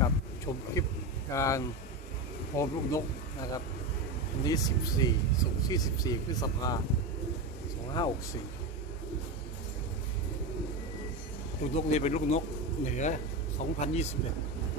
กับชมคลิปการโฮมลูกนกนะครับวันนี้ 14 สุกร์ที่ 14พฤษภา2564 ลูกนกนี้เป็นลูกนกเหนือ 2021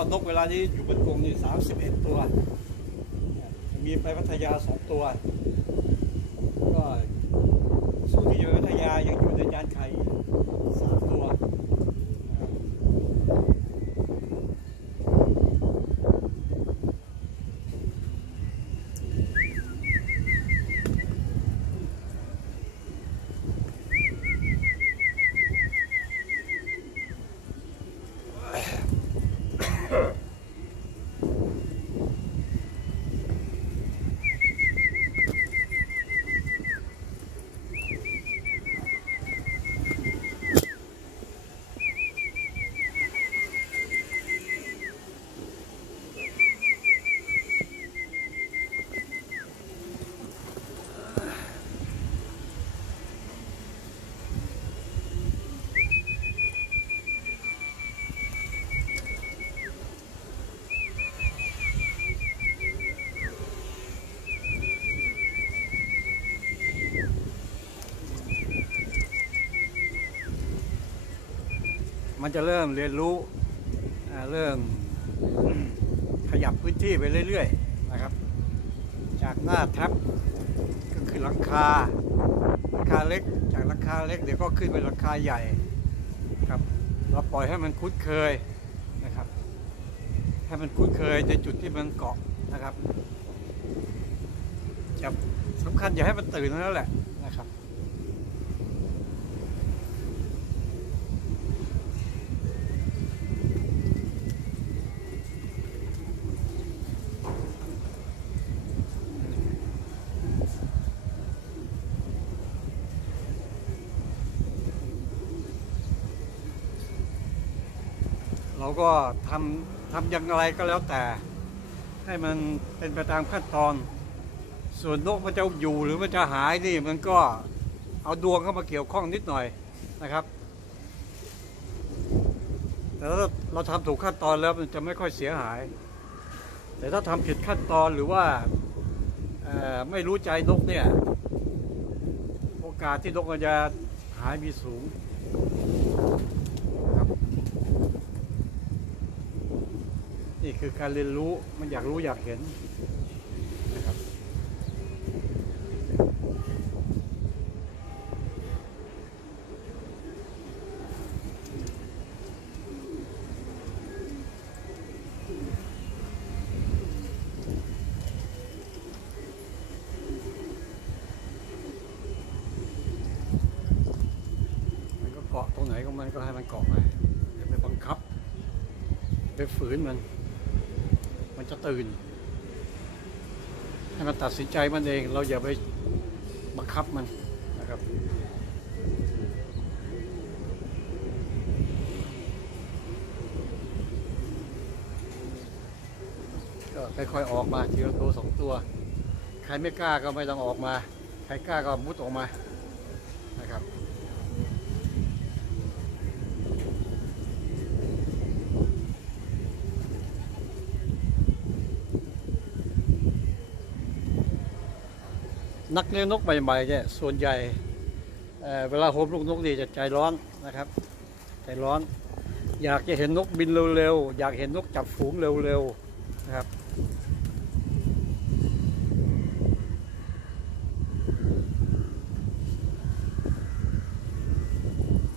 อดนกเวลานี้อยู่บนกรงนี่สามสิบเอ็ดตัว มีไปพัทยาสองตัว ก็สู้ที่อยู่พัทยายังอยู่ในยานไข่สามตัว มันจะเริ่มเรียนรู้เริ่มขยับพื้นที่ไปเรื่อยๆนะครับ จากหน้าแท็บก็คือหลังคาหลังคาเล็ก จากหลังคาเล็กเดี๋ยวก็ขึ้นไปหลังคาใหญ่ครับเราปล่อยให้มันคุ้นเคยนะครับ ให้มันคุ้นเคยในจุดที่มันเกาะนะครับจะสำคัญอย่าให้มันตื่นนั่นแหละนะครับ ก็ทำทำอย่างไรก็แล้วแต่ ให้มันเป็นไปตามขั้นตอน ส่วนนกมันจะอยู่หรือมันจะหายนี่มันก็เอาดวงเข้ามาเกี่ยวข้องนิดหน่อยนะครับ แต่ถ้าเราทำถูกขั้นตอนแล้วมันจะไม่ค่อยเสียหาย แต่ถ้าทำผิดขั้นตอนหรือว่าไม่รู้ใจนกเนี่ย โอกาสที่นกมันจะหายมีสูงนะครับ นี่คือการเรียนรู้มันอยากรู้อยากเห็นนะครับมันก็เกาะตรงไหนของมันก็ให้มันเกาะไปอย่าไปบังคับ ไปฝืนมัน มันจะตื่น ให้มันตัดสินใจมันเอง เราอย่าไปบังคับมันนะครับก็ค่อยๆออกมาทีละตัวสองตัว ใครไม่กล้าก็ไม่ต้องออกมา ใครกล้าก็มุดออกมานะครับ นักเลี้ยงนกใหม่ๆเนี่ยส่วนใหญ่เอ่อเวลาโฮมลูกนกนี่จะใจร้อนนะครับ ใจร้อน อยากจะเห็นนกบินเร็วๆ อยากเห็นนกจับฝูงเร็วๆนะครับ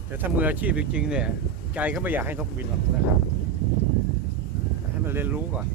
แต่ถ้ามืออาชีพจริงๆเนี่ย ใจก็ไม่อยากให้นกบินหรอกนะครับ ให้มันเรียนรู้ก่อน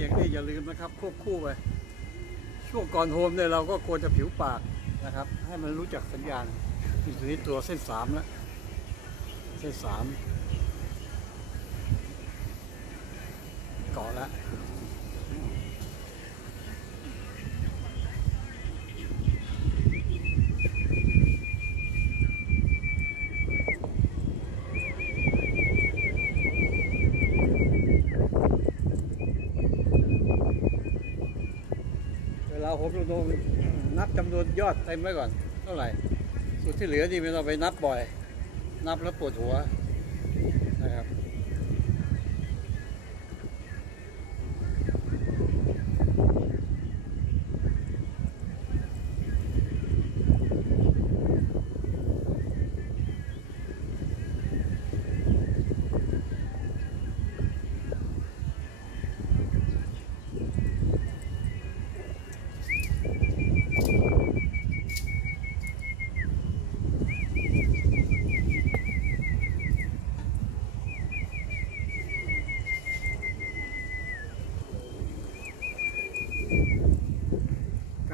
สียงนี่อย่าลืมนะครับควบคู่ไปช่วงก่อนโฮมเนี่ยเราก็ควรจะผิวปากนะครับ ให้มันรู้จักสัญญาณนี่ตัวนี้ตัวเส้นสามแล้วเส้นสามเกาะแล้ว เวลาโฮมลงนับจำนวนยอดเต็มไว้ก่อนเท่าไหร่ส่วนที่เหลือนี่ไม่ต้องไปนับบ่อย นับแล้วปวดหัวนะครับ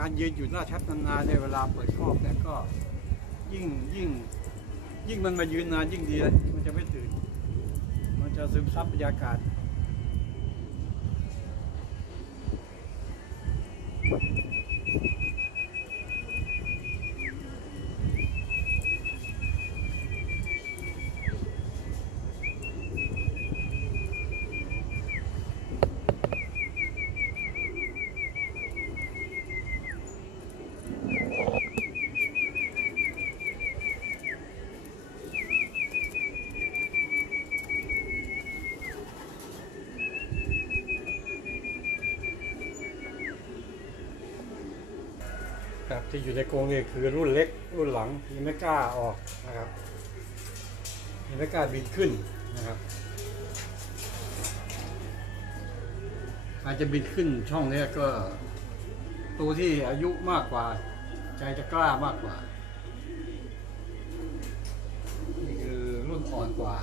การยืนอยู่หน้าชัดนานๆในเวลาเปิดครอบเนี่ยก็ยิ่งยิ่งยิ่งมันมายืนนานยิ่งดีเลยมันจะไม่ตื่น มันจะซึมซับบรรยากาศ ที่อยู่ในกรงนี่คือรุ่นเล็กรุ่นหลังยังไม่กล้าออกนะครับยังไม่กล้าบินขึ้นนะครับ อาจจะบินขึ้นช่องนี้ก็ตัวที่อายุมากกว่า ใจจะกล้ามากกว่า นี่คือรุ่นอ่อนกว่า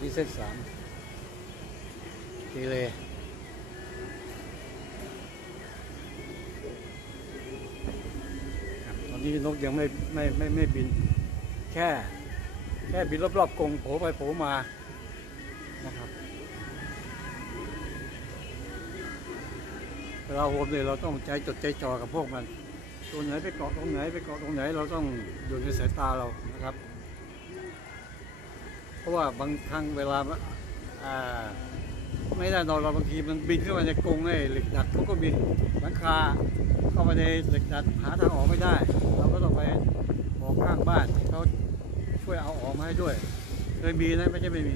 ที่เส้นสามทีเลยตอนนี้นกยังไม่ไม่ไม่ไม่บิน แค่ แค่บินรอบๆกรงโผล่ไปโผล่มานะครับเวลาโฮมเนี่ยเราต้องใจจดใจจ่อกับพวกมัน ตัวไหนไปเกาะตรงไหนไปเกาะตรงไหนเราต้องอยู่ในสายตาเรานะครับ เพราะว่าบางครั้งเวลาอ่าไม่แน่นอนเราบางทีมันบินเข้ามาในกรงไอ้เหล็กดัดเขาก็มีหลังคาเข้ามาในเหล็กดัดหาทางออกไม่ได้ เราก็ต้องไปบอกข้างบ้านเขาช่วยเอาออกมาให้ด้วย เคยมีนะไม่ใช่ไม่มี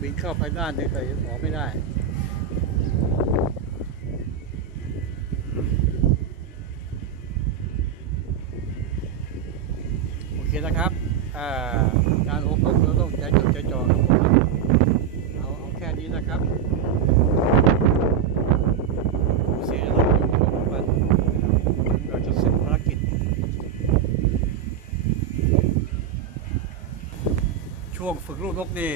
บินเข้าไปด้านนึงแต่ออกไม่ได้ โอเคนะครับอ่าการอบรมเราต้องใจจดใจจ่อครับผมเอาเอาแค่นี้นะครับเสียเราอยู่กับมันเราจะเสร็จภารกิจ ช่วงฝึกลูกนกนี่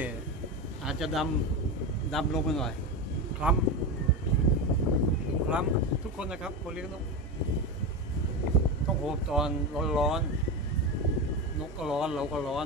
อาจจะดำดำลงไปหน่อย คล้ำคล้ำทุกคนนะครับคนเลี้ยงนก ต้องโอบตอนร้อนๆนกก็ร้อนเราก็ร้อน